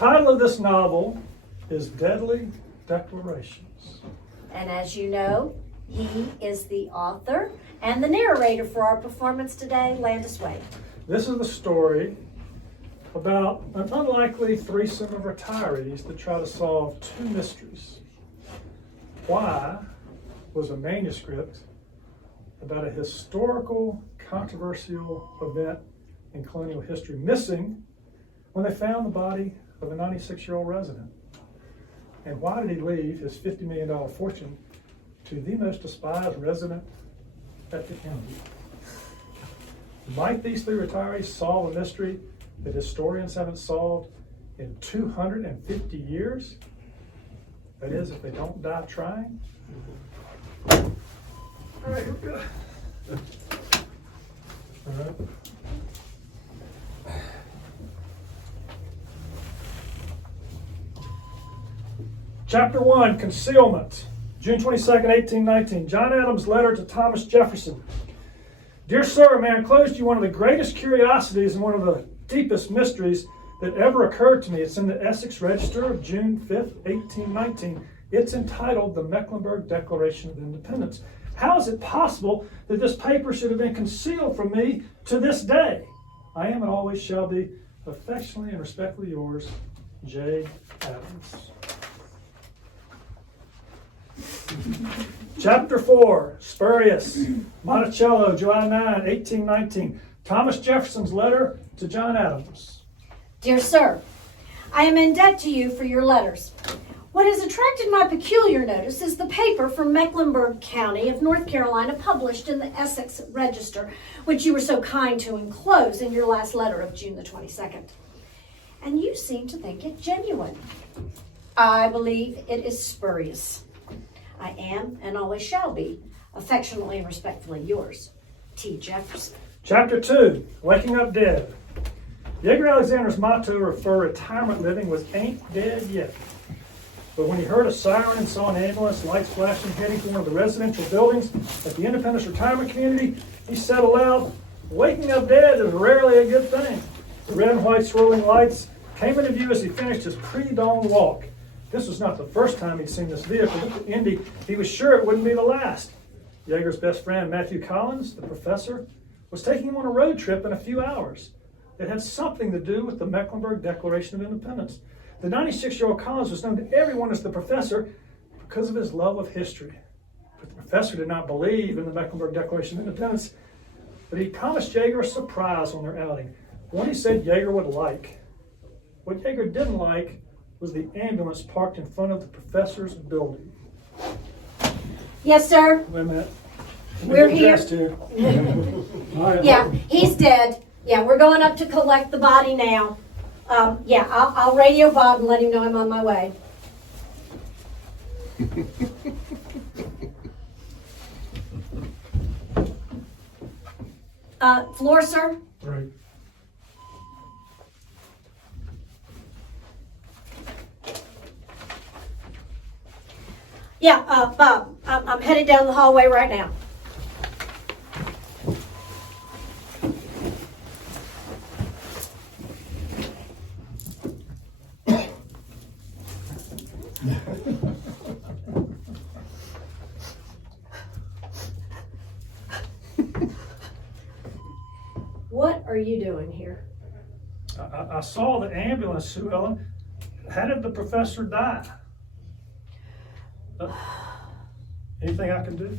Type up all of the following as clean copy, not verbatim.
title of this novel is Deadly Declarations. And as you know, he is the author and the narrator for our performance today, Landis Wade. This is the story about an unlikely threesome of retirees that try to solve two mysteries. Why was a manuscript about a historical, controversial event in colonial history missing when they found the body of a 96-year-old resident? And why did he leave his $50 million fortune to the most despised resident at the county? Might these three retirees solve a mystery that historians haven't solved in 250 years? That is, if they don't die trying. All right, here we go. All right. Chapter 1, Concealment. June 22nd, 1819. John Adams' letter to Thomas Jefferson. Dear sir, may I enclose to you one of the greatest curiosities and one of the deepest mysteries that ever occurred to me. It's in the Essex Register of June 5th, 1819. It's entitled The Mecklenburg Declaration of Independence. How is it possible that this paper should have been concealed from me to this day? I am and always shall be affectionately and respectfully yours, J. Adams. Chapter 4, Spurious, Monticello, July 9, 1819. Thomas Jefferson's letter to John Adams. Dear sir, I am in debt to you for your letters. What has attracted my peculiar notice is the paper from Mecklenburg County of North Carolina published in the Essex Register, which you were so kind to enclose in your last letter of June the 22nd. And you seem to think it genuine. I believe it is spurious. I am, and always shall be, affectionately and respectfully yours, T. Jefferson. Chapter 2, Waking Up Dead. Yeager Alexander's motto for retirement living was "Ain't dead yet." But when he heard a siren and saw an ambulance, lights flashing, heading for one of the residential buildings at the Independence Retirement Community, he said aloud, "Waking up dead is rarely a good thing." The red and white swirling lights came into view as he finished his pre-dawn walk. This was not the first time he'd seen this vehicle. Look at Indy. He was sure it wouldn't be the last. Yeager's best friend, Matthew Collins, the professor, was taking him on a road trip in a few hours that had something to do with the Mecklenburg Declaration of Independence. The 96-year-old Collins was known to everyone as the professor because of his love of history. But the professor did not believe in the Mecklenburg Declaration of Independence. But he promised Yeager a surprise on their outing, one he said Yeager would like. What Yeager didn't like was the ambulance parked in front of the professor's building. Yes, sir. Wait a minute. We're here. Here. Yeah, he's dead. Yeah, we're going up to collect the body now. Yeah, I'll radio Bob and let him know I'm on my way. Floor, sir? Right. Yeah, Bob, I'm headed down the hallway right now. What are you doing here? I saw the ambulance, Sue Ellen. How did the professor die? Anything I can do?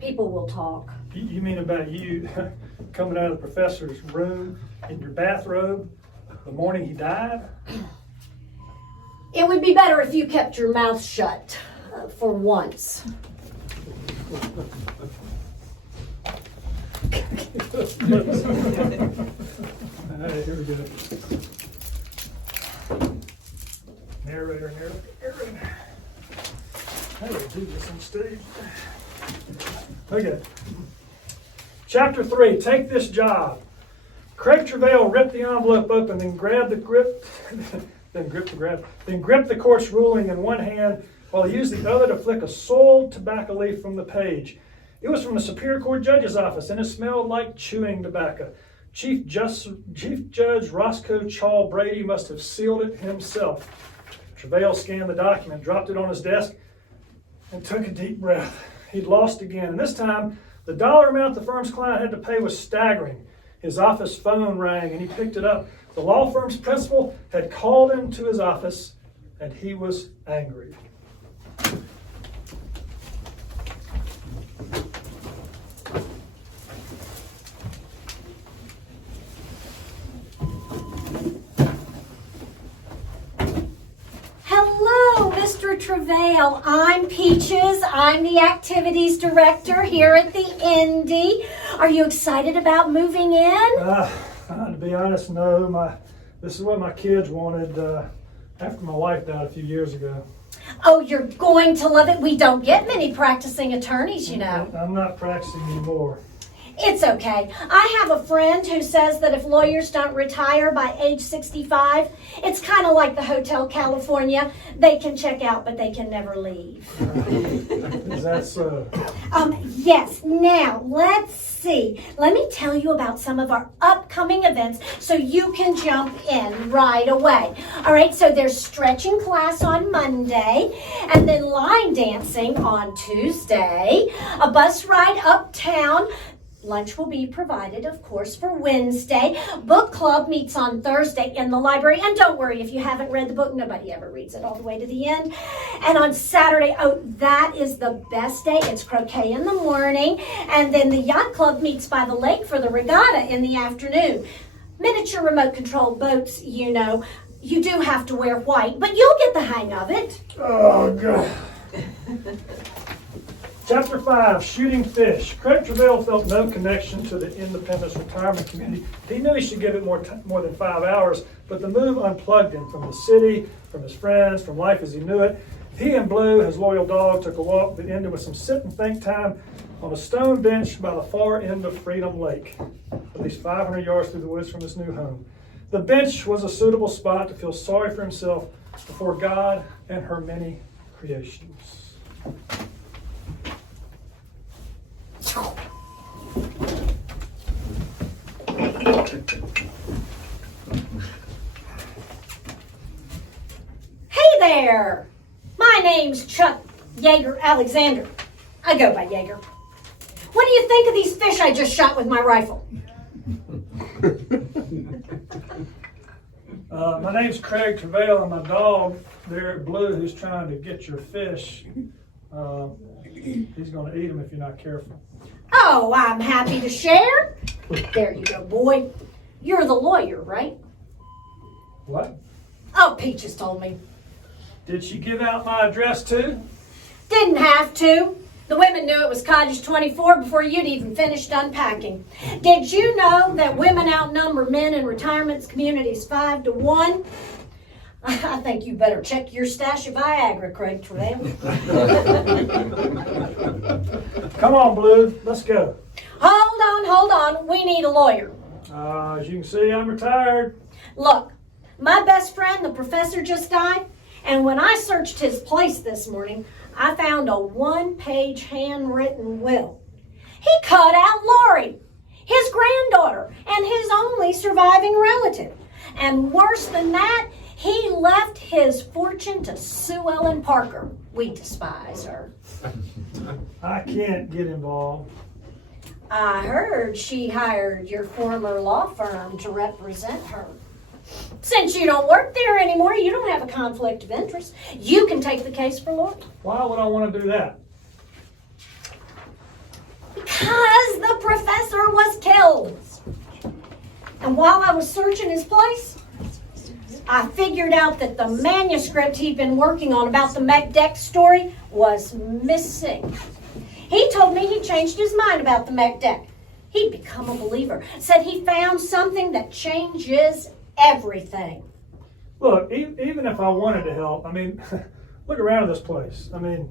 People will talk. You mean about you coming out of the professor's room in your bathrobe the morning he died? It would be better if you kept your mouth shut for once. All right, here we go. Narrator. How do I do this on stage? Okay. Chapter 3, Take This Job. Craig Travail ripped the envelope open, then grip the court's ruling in one hand while he used the other to flick a soiled tobacco leaf from the page. It was from the Superior Court Judge's office, and it smelled like chewing tobacco. Chief Judge Roscoe Chaw Brady must have sealed it himself. Travail scanned the document, dropped it on his desk, and took a deep breath. He'd lost again, and this time, the dollar amount the firm's client had to pay was staggering. His office phone rang, and he picked it up. The law firm's principal had called him to his office, and he was angry. Hello, Mr. Travail. I'm Peaches. I'm the activities director here at the Indy. Are you excited about moving in? To be honest, no. This is what my kids wanted after my wife died a few years ago. Oh, you're going to love it. We don't get many practicing attorneys, you know. I'm not practicing anymore. It's okay. I have a friend who says that if lawyers don't retire by age 65, it's kind of like the Hotel California. They can check out, but they can never leave. Is that so? Yes. Now, let's see. Let me tell you about some of our upcoming events so you can jump in right away. All right, so there's stretching class on Monday, and then line dancing on Tuesday, a bus ride uptown. Lunch will be provided, of course, for Wednesday. Book club meets on Thursday in the library. And don't worry, if you haven't read the book, nobody ever reads it all the way to the end. And on Saturday, that is the best day. It's croquet in the morning. And then the yacht club meets by the lake for the regatta in the afternoon. Miniature remote controlled boats, you know. You do have to wear white, but you'll get the hang of it. Oh, God. Chapter 5, Shooting Fish. Craig Travail felt no connection to the Independence Retirement Committee. He knew he should give it more than 5 hours, but the move unplugged him from the city, from his friends, from life as he knew it. He and Blue, his loyal dog, took a walk that ended with some sit and think time on a stone bench by the far end of Freedom Lake, at least 500 yards through the woods from his new home. The bench was a suitable spot to feel sorry for himself before God and her many creations. Hey there! My name's Chuck Yeager Alexander. I go by Yeager. What do you think of these fish I just shot with my rifle? My name's Craig Travail, and my dog there, Blue, who's trying to get your fish. He's going to eat them if you're not careful. Oh, I'm happy to share. There you go, boy. You're the lawyer, right? What? Oh, Peaches told me. Did she give out my address too? Didn't have to. The women knew it was Cottage 24 before you'd even finished unpacking. Did you know that women outnumber men in retirement communities 5-1? I think you better check your stash of Viagra, Craig Travail. Come on, Blue. Let's go. Hold on. We need a lawyer. As you can see, I'm retired. Look, my best friend, the professor, just died, and when I searched his place this morning, I found a one-page handwritten will. He cut out Lori, his granddaughter, and his only surviving relative. And worse than that, he left his fortune to Sue Ellen Parker. We despise her. I can't get involved. I heard she hired your former law firm to represent her. Since you don't work there anymore, you don't have a conflict of interest. You can take the case for Lori. Why would I want to do that? Because the professor was killed. And while I was searching his place, I figured out that the manuscript he'd been working on about the McDeck story was missing. He told me he changed his mind about the McDeck. He'd become a believer. Said he found something that changes everything. Look, even if I wanted to help, I mean, look around this place. I mean,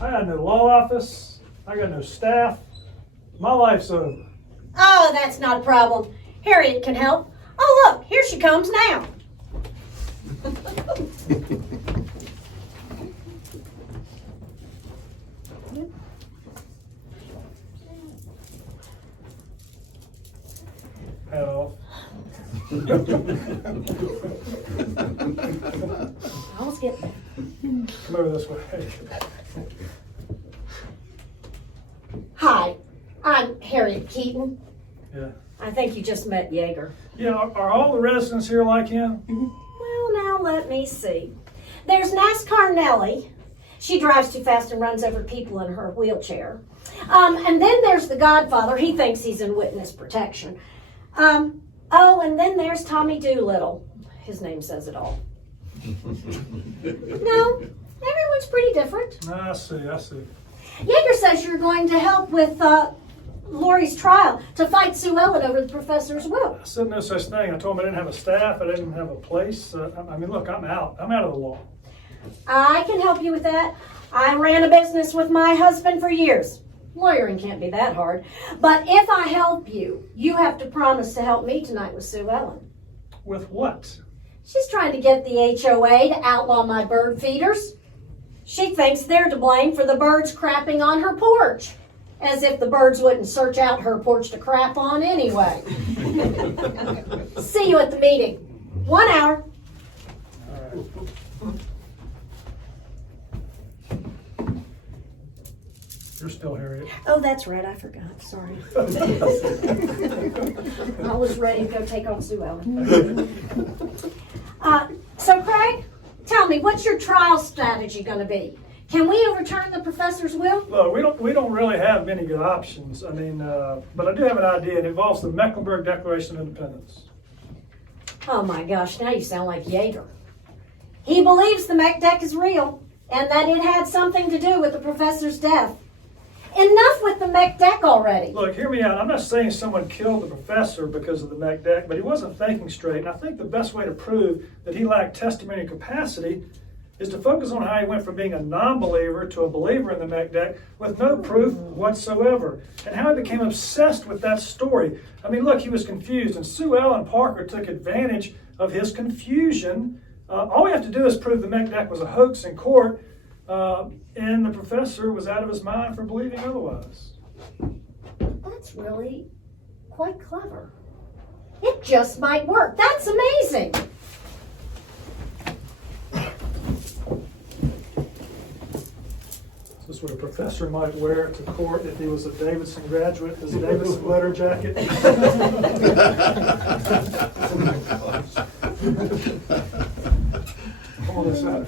I got no law office. I got no staff. My life's over. Oh, that's not a problem. Harriet can help. Oh, look, here she comes now. I was getting there. Come over this way. Hi, I'm Harriet Keaton. Yeah. I think you just met Yeager. Yeah, are all the residents here like him? Well, now let me see. There's NASCAR Nellie. She drives too fast and runs over people in her wheelchair. And then there's the Godfather. He thinks he's in witness protection. Oh, and then there's Tommy Doolittle. His name says it all. No, everyone's pretty different. I see. Yeager says you're going to help with Lori's trial to fight Sue Ellen over the professor's will. I said no such thing. I told him I didn't have a staff. I didn't have a place. I mean, look, I'm out. I'm out of the law. I can help you with that. I ran a business with my husband for years. Lawyering can't be that hard. But if I help you, you have to promise to help me tonight with Sue Ellen. With what? She's trying to get the HOA to outlaw my bird feeders. She thinks they're to blame for the birds crapping on her porch. As if the birds wouldn't search out her porch to crap on anyway. See you at the meeting. 1 hour. All right. You're still Harriet. Oh, that's right. I forgot. Sorry. I was ready to go take on Sue Ellen. So, Craig, tell me, what's your trial strategy going to be? Can we overturn the professor's will? Look, we don't really have many good options. I mean, but I do have an idea. It involves the Mecklenburg Declaration of Independence. Oh my gosh, now you sound like Yeager. He believes the MacDec is real and that it had something to do with the professor's death. Enough with the MacDec already. Look, hear me out. I'm not saying someone killed the professor because of the MacDec, but he wasn't thinking straight. And I think the best way to prove that he lacked testimony capacity is to focus on how he went from being a non-believer to a believer in the MacDec with no proof whatsoever, and how he became obsessed with that story. I mean, look, he was confused, and Sue Ellen Parker took advantage of his confusion. All we have to do is prove the MacDec was a hoax in court, and the professor was out of his mind for believing otherwise. That's really quite clever. It just might work. That's amazing. This is what a professor might wear to court if he was a Davidson graduate, his Davidson letter jacket. On this side.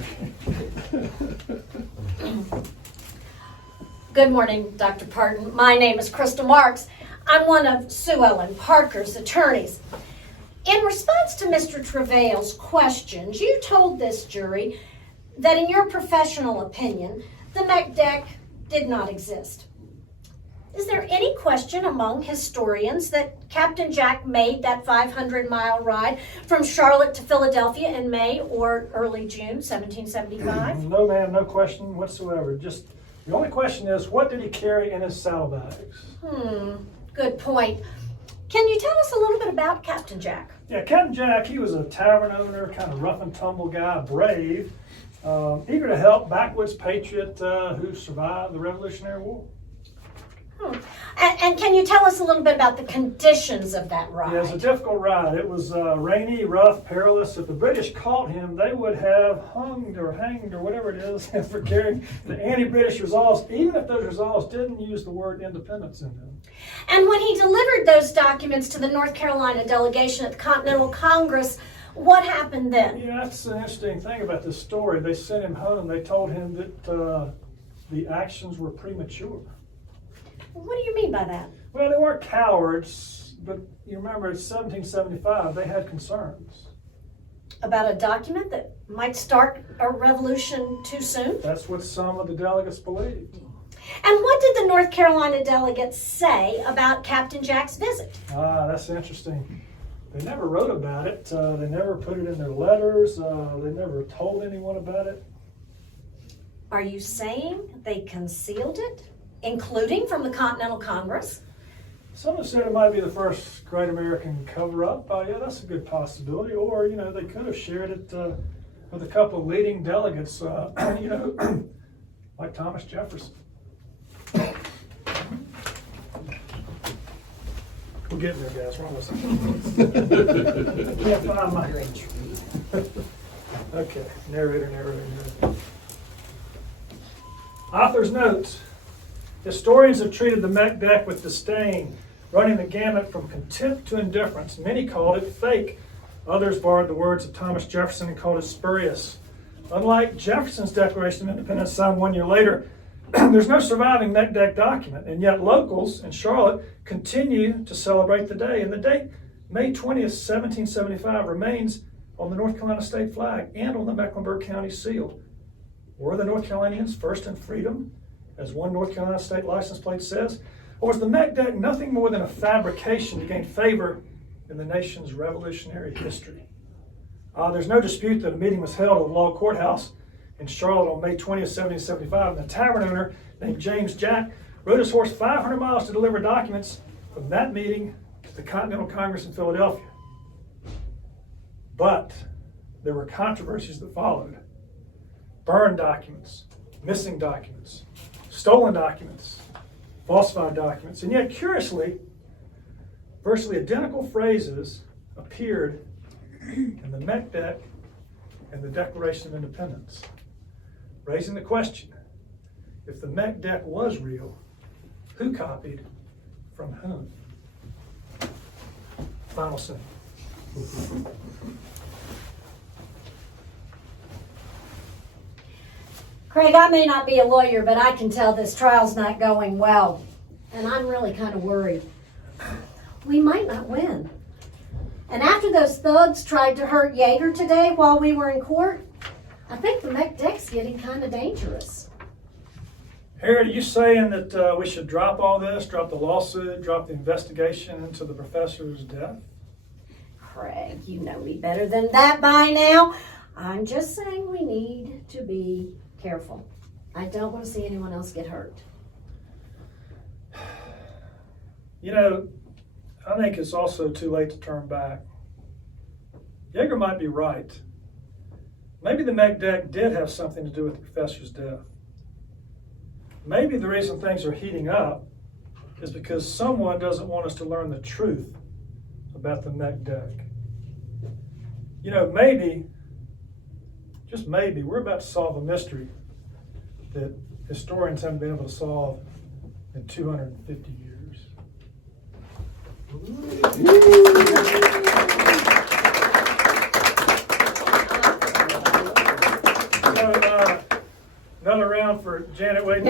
Good morning, Dr. Parton. My name is Crystal Marks. I'm one of Sue Ellen Parker's attorneys. In response to Mr. Travail's questions, you told this jury that in your professional opinion, the MacDec did not exist. Is there any question among historians that Captain Jack made that 500-mile ride from Charlotte to Philadelphia in May or early June 1775? No, ma'am, no question whatsoever. Just the only question is, what did he carry in his saddlebags? Good point. Can you tell us a little bit about Captain Jack? Yeah, Captain Jack, he was a tavern owner, kind of rough and tumble guy, brave, eager to help, backwoods patriot who survived the Revolutionary War. And can you tell us a little bit about the conditions of that ride? Yeah, it was a difficult ride. It was rainy, rough, perilous. If the British caught him, they would have hanged or whatever it is for carrying the anti-British resolves, even if those resolves didn't use the word independence in them. And when he delivered those documents to the North Carolina delegation at the Continental Congress, what happened then? Yeah, that's an interesting thing about this story. They sent him home. They told him that the actions were premature. What do you mean by that? Well, they weren't cowards, but you remember it's 1775. They had concerns. About a document that might start a revolution too soon? That's what some of the delegates believed. And what did the North Carolina delegates say about Captain Jack's visit? That's interesting. They never wrote about it. They never put it in their letters. They never told anyone about it. Are you saying they concealed it, including from the Continental Congress? Some have said it might be the first great American cover-up. Yeah, that's a good possibility. Or, they could have shared it with a couple of leading delegates, like Thomas Jefferson. We're getting there, guys. We're almost there. Can't find my... Okay, narrator. Author's notes. Historians have treated the Mech Deck with disdain, running the gamut from contempt to indifference. Many called it fake. Others borrowed the words of Thomas Jefferson and called it spurious. Unlike Jefferson's Declaration of Independence signed 1 year later, there's no surviving Mech Deck document, and yet locals in Charlotte continue to celebrate the day. And the date, May 20th, 1775, remains on the North Carolina state flag and on the Mecklenburg County seal. Were the North Carolinians first in freedom, as one North Carolina state license plate says? Or was the Mech Deck nothing more than a fabrication to gain favor in the nation's revolutionary history? There's no dispute that a meeting was held at the Law Courthouse in Charlotte on May 20th, 1775, and the tavern owner named James Jack rode his horse 500 miles to deliver documents from that meeting to the Continental Congress in Philadelphia. But there were controversies that followed. Burned documents, missing documents, stolen documents, falsified documents, and yet curiously, virtually identical phrases appeared in the Mech Deck and the Declaration of Independence, raising the question, if the Mech Deck was real, who copied from whom? Final scene. Craig, I may not be a lawyer, but I can tell this trial's not going well. And I'm really kind of worried. We might not win. And after those thugs tried to hurt Yeager today while we were in court, I think the Mech Deck's getting kind of dangerous. Harriet, are you saying that we should drop all this, drop the lawsuit, drop the investigation into the professor's death? Craig, you know me better than that by now. I'm just saying we need to be careful. I don't want to see anyone else get hurt. You know, I think it's also too late to turn back. Yeager might be right. Maybe the Mech Deck did have something to do with the professor's death. Maybe the reason things are heating up is because someone doesn't want us to learn the truth about the Mech Deck. You know, maybe, just maybe, we're about to solve a mystery that historians haven't been able to solve in 250 years. So, another round for Janet Wade.